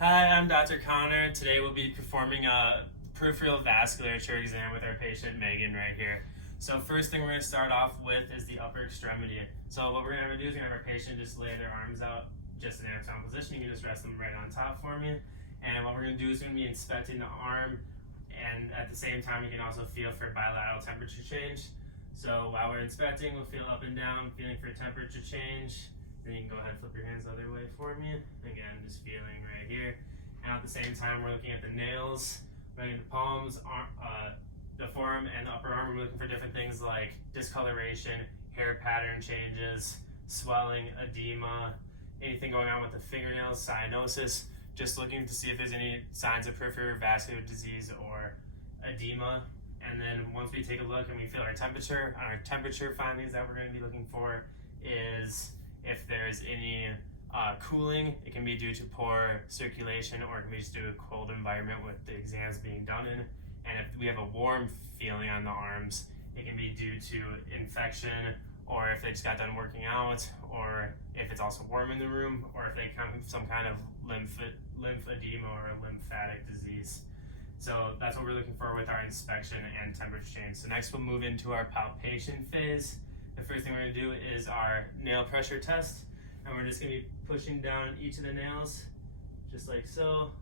Hi, I'm Dr. Connor. Today we'll be performing a peripheral vasculature exam with our patient Megan right here. So first thing we're going to start off with is the upper extremity. So what we're going to do is we're going to have our patient just lay their arms out just in an anatomical position. You can just rest them right on top for me. And what we're going to do is we're going to be inspecting the arm, and at the same time we can also feel for bilateral temperature change. So while we're inspecting, we'll feel up and down, feeling for temperature change. Then you can go ahead and flip your hands the other way for me. Again, just feeling right here. And at the same time, we're looking at the nails, looking at the palms, the forearm, and the upper arm. We're looking for different things like discoloration, hair pattern changes, swelling, edema, anything going on with the fingernails, cyanosis. Just looking to see if there's any signs of peripheral vascular disease or edema. And then once we take a look and we feel our temperature findings that we're going to be looking for is if there's any cooling. It can be due to poor circulation, or it can be just due to a cold environment with the exams being done in. And if we have a warm feeling on the arms, it can be due to infection, or if they just got done working out, or if it's also warm in the room, or if they come from some kind of lymphedema or a lymphatic disease. So that's what we're looking for with our inspection and temperature change. So next we'll move into our palpation phase. The first thing we're going to do is our nail pressure test, and we're just going to be pushing down each of the nails, just like so.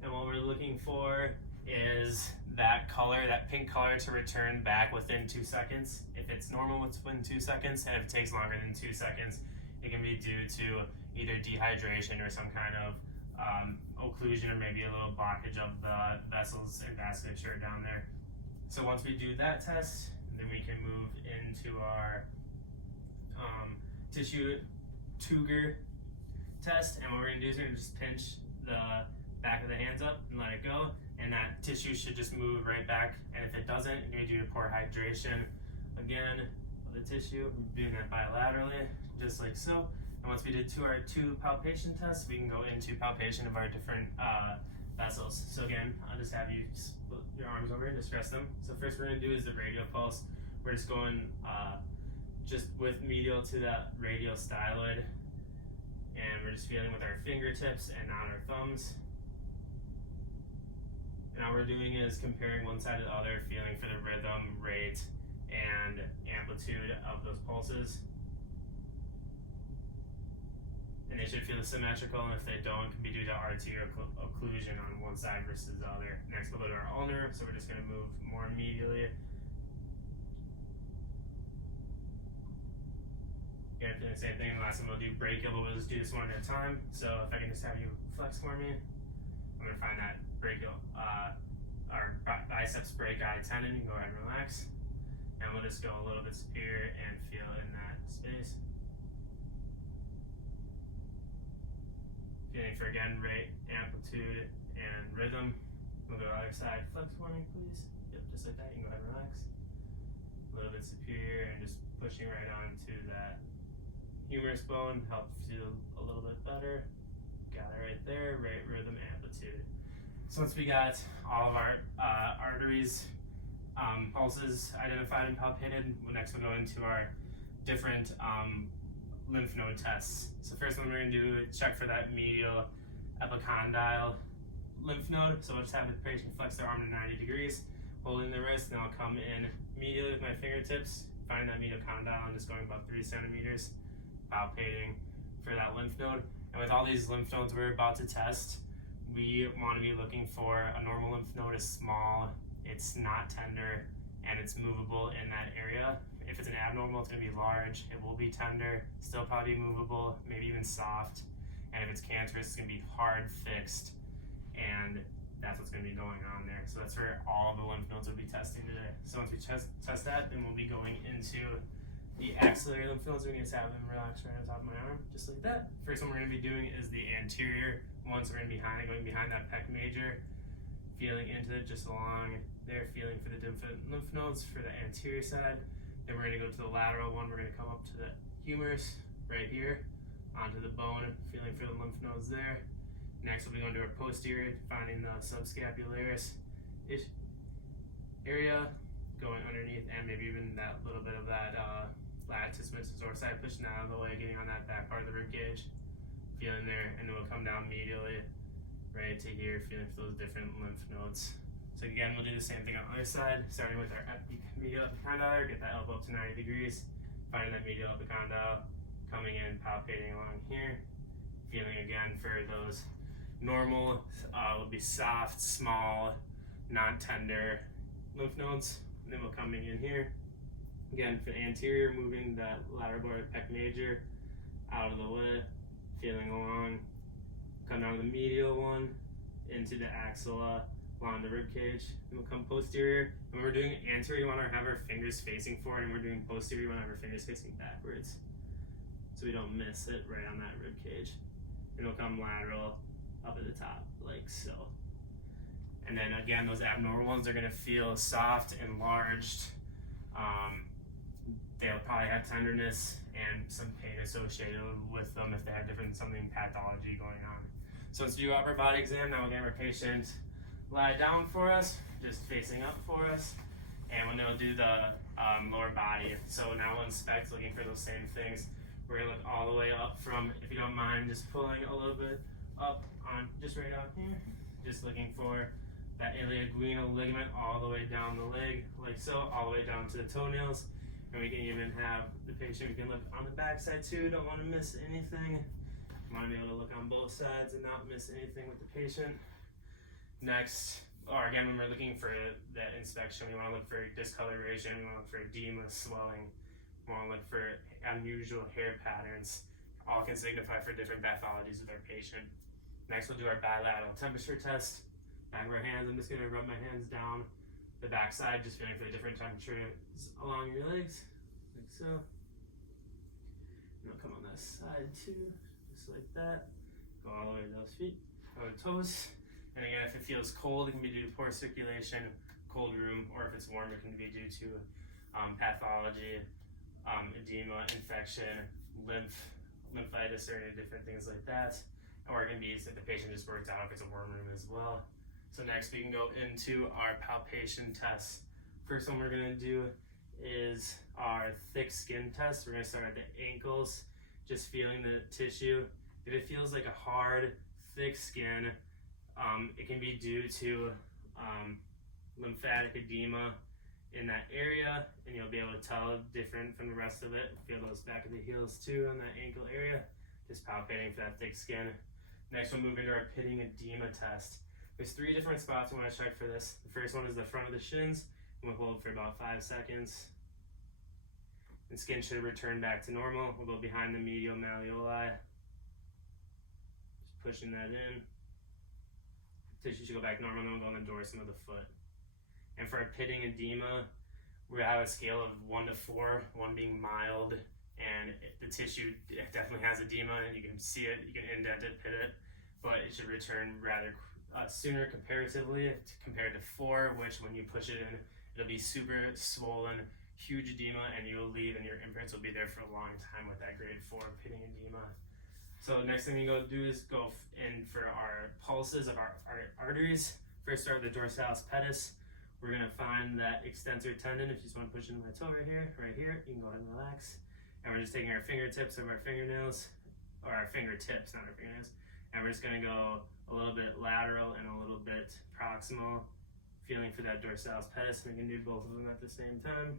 And what we're looking for is that color, that pink color, to return back within 2 seconds. If it's normal, it's within 2 seconds, and if it takes longer than 2 seconds, it can be due to either dehydration or some kind of occlusion, or maybe a little blockage of the vessels and vasculature down there. So once we do that test, then we can move into our tissue Tuger test. And what we're going to do is we're going to just pinch the back of the hands up and let it go, and that tissue should just move right back. And if it doesn't, you're going to do poor hydration again of the tissue. We're doing that bilaterally, just like so. And once we did our two palpation tests, we can go into palpation of our different vessels. So again, I'll just have you put your arms over and just rest them. So first we're going to do is the radial pulse. We're just going just with medial to that radial styloid, and we're just feeling with our fingertips and not our thumbs. And all we're doing is comparing one side to the other, feeling for the rhythm, rate, and amplitude of those pulses. And they should feel symmetrical, and if they don't, it can be due to arterial occlusion on one side versus the other. Next we'll go to our ulnar, so we're just going to move more medially. You're doing the same thing. The last time we'll do brachial, but we'll just do this one at a time. So if I can just have you flex for me, I'm going to find that brachial, our biceps brachii tendon. You can go ahead and relax, and we'll just go a little bit superior and feel in that space. Feeling for, again, rate, amplitude, and rhythm. We'll go to the other side. Flex for me, please. Yep, just like that. You can go ahead and relax. A little bit superior, and just pushing right onto that humerus bone. Help feel a little bit better. Got it right there. Rate, rhythm, amplitude. So once we got all of our arteries, pulses identified and palpated, next we'll go into our different lymph node tests. So first one we're going to do is check for that medial epicondyle lymph node. So we'll just have the patient flex their arm to 90 degrees, holding the wrist, and I'll come in medially with my fingertips, find that medial condyle, and just going about 3 centimeters, palpating for that lymph node. And with all these lymph nodes we're about to test, we want to be looking for a normal lymph node is small, it's not tender, and it's movable in that area. If it's an abnormal, it's going to be large, it will be tender, still probably movable, maybe even soft. And if it's cancerous, it's going to be hard, fixed, and that's what's going to be going on there. So that's where all the lymph nodes we'll be testing today. So once we test that, then we'll be going into the axillary lymph nodes. We're going to have them relax right on top of my arm, just like that. First one we're going to be doing is the anterior one, so we're going to be going behind that pec major, feeling into it just along there, feeling for the different lymph nodes for the anterior side. Then we're going to go to the lateral one. We're going to come up to the humerus right here, onto the bone, feeling for the lymph nodes there. Next we'll be going to our posterior, finding the subscapularis area, going underneath, and maybe even that little bit of that latissimus dorsi, pushing that out of the way, getting on that back part of the rib cage. feeling there, and then we'll come down medially right to here, feeling for those different lymph nodes. So again, we'll do the same thing on the other side, starting with our medial epicondyle, get that elbow up to 90 degrees, finding that medial epicondyle, coming in, palpating along here, feeling again for those normal, will be soft, small, non-tender lymph nodes. And then we'll come in here, again for the anterior, moving that lateral border pec major out of the way, feeling along, come down to the medial one, into the axilla, along the rib cage, and we'll come posterior. When we're doing anterior, you want to have our fingers facing forward, and we're doing posterior, you want to have our fingers facing backwards, so we don't miss it right on that rib cage. And we'll come lateral up at the top, like so. And then again, those abnormal ones are gonna feel soft, enlarged. They'll probably have tenderness and some pain associated with them if they have something pathology going on. So let's do upper body exam. Now we'll get our patient lie down for us, just facing up for us. And when they'll do the lower body. So now we'll inspect, looking for those same things. We're gonna look all the way up from, if you don't mind, just pulling a little bit up on, just right out here. Just looking for that ilioinguinal ligament all the way down the leg, like so, all the way down to the toenails. And we can even have the patient, we can look on the back side too, don't want to miss anything. You want to be able to look on both sides and not miss anything with the patient. Next, or again, when we're looking for that inspection, we want to look for discoloration, we want to look for edema, swelling, we want to look for unusual hair patterns. All can signify for different pathologies with our patient. Next, we'll do our bilateral temperature test. Back of our hands, I'm just going to rub my hands down the back side, just feeling for the different temperatures along your legs, like so. And I'll come on that side too, just like that. Go all the way to those feet, go to toes. And again, if it feels cold, it can be due to poor circulation, cold room, or if it's warm, it can be due to pathology, edema, infection, lymphitis, or any different things like that. Or it can be if the patient just worked out, if it's a warm room as well. So next we can go into our palpation tests. First one we're gonna do is our thick skin test. We're gonna start at the ankles, just feeling the tissue. If it feels like a hard, thick skin, it can be due to lymphatic edema in that area, and you'll be able to tell different from the rest of it. Feel those back of the heels too on that ankle area, just palpating for that thick skin. Next we'll move into our pitting edema test. There's 3 different spots we want to check for this. The first one is the front of the shins, and we'll hold for about 5 seconds. The skin should return back to normal. We'll go behind the medial malleoli, just pushing that in. Tissue should go back normal, and then we'll go on the dorsum of the foot. And for our pitting edema, we have a scale of 1 to 4, 1 being mild, and the tissue definitely has edema, and you can see it, you can indent it, pit it, but it should return rather sooner comparatively compared to 4, which when you push it in, it'll be super swollen, huge edema, and you'll leave and your imprints will be there for a long time with that grade 4 pitting edema. So next thing we go do is go in for our pulses of our arteries. First start with the dorsalis pedis. We're gonna find that extensor tendon. If you just wanna push into my toe right here, you can go ahead and relax. And we're just taking our fingertips of our fingernails, or our fingertips, not our fingernails, and we're just gonna go a little bit lateral and a little bit proximal, feeling for that dorsalis pedis. We can do both of them at the same time.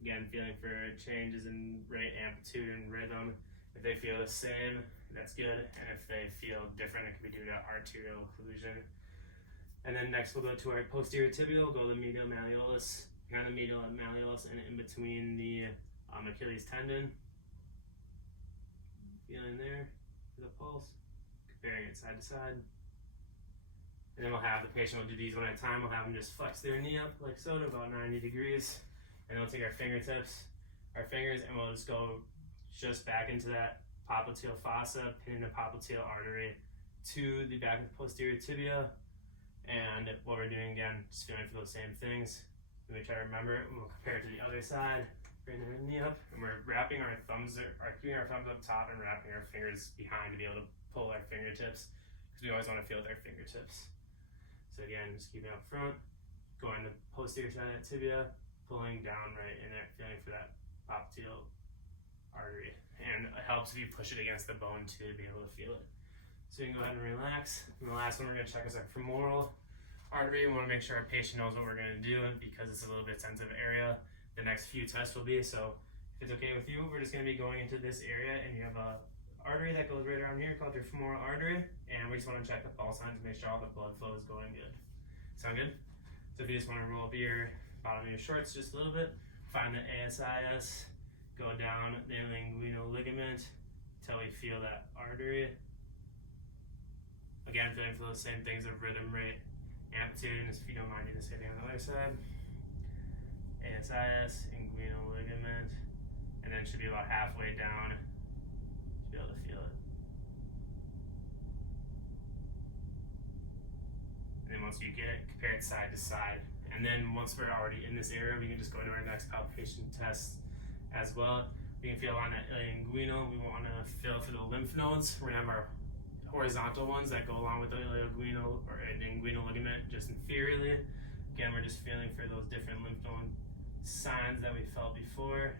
Again, feeling for changes in rate, amplitude, and rhythm. If they feel the same, that's good. And if they feel different, it could be due to arterial occlusion. And then next we'll go to our posterior tibial, we'll go to the medial malleolus, behind the medial malleolus and in between the Achilles tendon. Feeling there for the pulse, comparing it side to side. And then we'll have the patient, we'll do these one at a time, we'll have them just flex their knee up like so to about 90 degrees. And then we'll take our fingertips, our fingers, and we'll just go just back into that popliteal fossa, pinning the popliteal artery to the back of the posterior tibia. And what we're doing again, just feeling for those same things. And we try to remember it, and we'll compare it to the other side. Bring our knee up, and we're wrapping our thumbs, keeping our thumbs up top and wrapping our fingers behind to be able to pull our fingertips, because we always want to feel with our fingertips. So again, just keeping up front, going the posterior side of the tibia, pulling down right in there, feeling for that popliteal artery. And it helps helps if you push it against the bone too to be able to feel it. So you can go ahead and relax. And the last one we're gonna check is our femoral artery. We wanna make sure our patient knows what we're gonna do, and because it's a little bit sensitive area, the next few tests will be. So if it's okay with you, we're just gonna be going into this area, and you have a artery that goes right around here called your femoral artery, and we just wanna check the pulse on to make sure all the blood flow is going good. Sound good? So if you just wanna roll up your bottom of your shorts just a little bit, find the ASIS, go down the linguinal ligament until we feel that artery. Again, feeling for those same things of rhythm, rate, amplitude, and if you don't mind, you just hit it on the other side. ASIS, inguinal ligament, and then should be about halfway down to be able to feel it. And then once you get it, compare it side to side. And then once we're already in this area, we can just go to our next palpation test as well. We can feel on that ilioinguinal. We want to feel for the lymph nodes. We're gonna have our horizontal ones that go along with the ilioinguinal or inguinal ligament just inferiorly. Again, we're just feeling for those different lymph node signs that we felt before.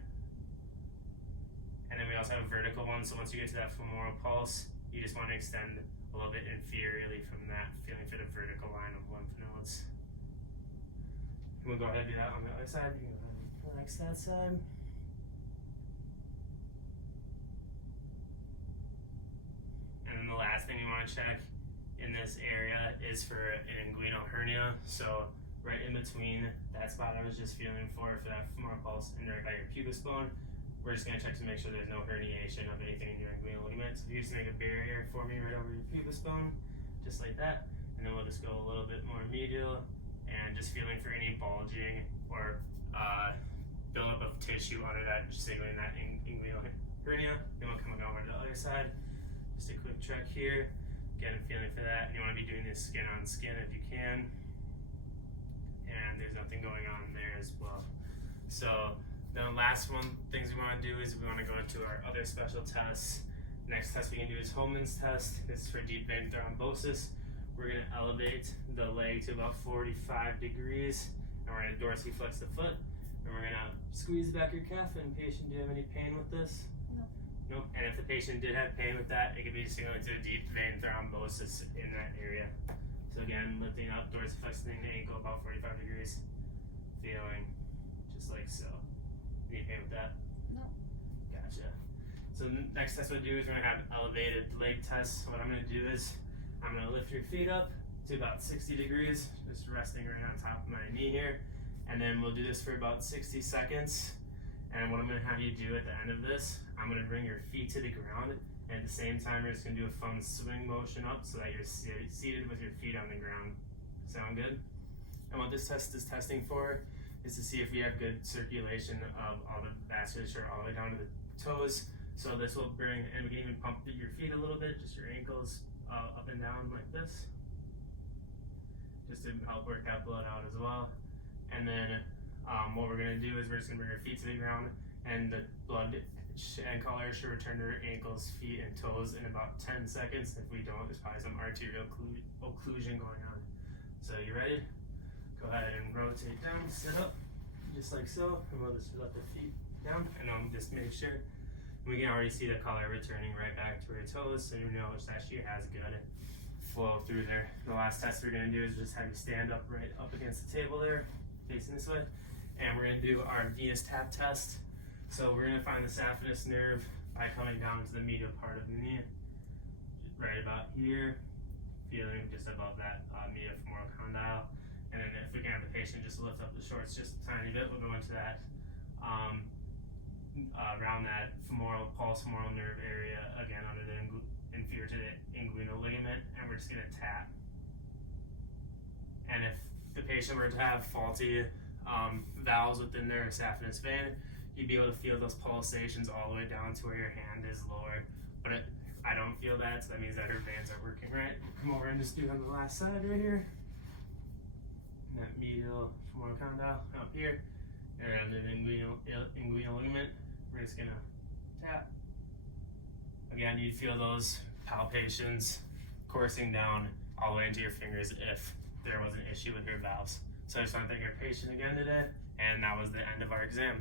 And then we also have vertical ones. So once you get to that femoral pulse, you just want to extend a little bit inferiorly from that, feeling for the vertical line of lymph nodes. We'll go ahead and do that on the other side. You can go ahead and relax that side. And then the last thing you want to check in this area is for an inguinal hernia. So right in between that spot I was just feeling for that femoral pulse and right by your pubis bone, we're just going to check to make sure there's no herniation of anything in your inguinal ligament. So if you just make a barrier for me right over your pubis bone, just like that. And then we'll just go a little bit more medial and just feeling for any bulging or buildup of tissue under that, just signaling that inguinal hernia. Then we'll come over to the other side. Just a quick check here. Again, feeling for that. And you want to be doing this skin on skin if you can. And there's nothing going on there as well. So the last things we want to do is we want to go into our other special tests. Next test we can do is Holman's test. This is for deep vein thrombosis. We're going to elevate the leg to about 45 degrees, and we're going to dorsiflex the foot, and we're going to squeeze back your calf. And patient, do you have any pain with this? No. Nope. And if the patient did have pain with that, it could be signaling to a deep vein thrombosis in that area. So again, lifting up, dorsiflexing the ankle about 45 degrees, feeling just like so. Any pain with that? No. Gotcha. So the next test we'll do is we're gonna have elevated leg tests. What I'm gonna do is I'm gonna lift your feet up to about 60 degrees, just resting right on top of my knee here. And then we'll do this for about 60 seconds. And what I'm gonna have you do at the end of this, I'm gonna bring your feet to the ground, and at the same time, we're just gonna do a fun swing motion up so that you're seated with your feet on the ground. Sound good? And what this test is testing for is to see if we have good circulation of all the vasculature all the way down to the toes. So this will bring, and we can even pump your feet a little bit, just your ankles up and down like this, just to help work that blood out as well. And then what we're gonna do is we're just gonna bring our feet to the ground, and the blood and color should return to our ankles, feet, and toes in about 10 seconds. If we don't, there's probably some arterial occlusion going on. So you ready? Go ahead and rotate down, sit up, just like so, and we'll just let the feet down, and just make sure. We can already see the color returning right back to our toes, so you know it actually has good flow through there. The last test we're gonna do is just have you stand up right up against the table there, facing this way, and we're gonna do our venous tap test. So we're gonna find the saphenous nerve by coming down to the medial part of the knee, right about here, feeling just above that medial femoral condyle. And then if we can have the patient just lift up the shorts just a tiny bit, we'll go into that around that pulse femoral nerve area, again under the inferior to the inguinal ligament, and we're just gonna tap. And if the patient were to have faulty valves within their saphenous vein, you'd be able to feel those pulsations all the way down to where your hand is lower. But I don't feel that, so that means that her veins are working right. Come over and just do it on the last side right here. And that medial femoral condyle up here, and then inguinal ligament. We're just gonna tap. Again, you'd feel those palpations coursing down all the way into your fingers if there was an issue with your valves. So I just want to thank our patient again today, and that was the end of our exam.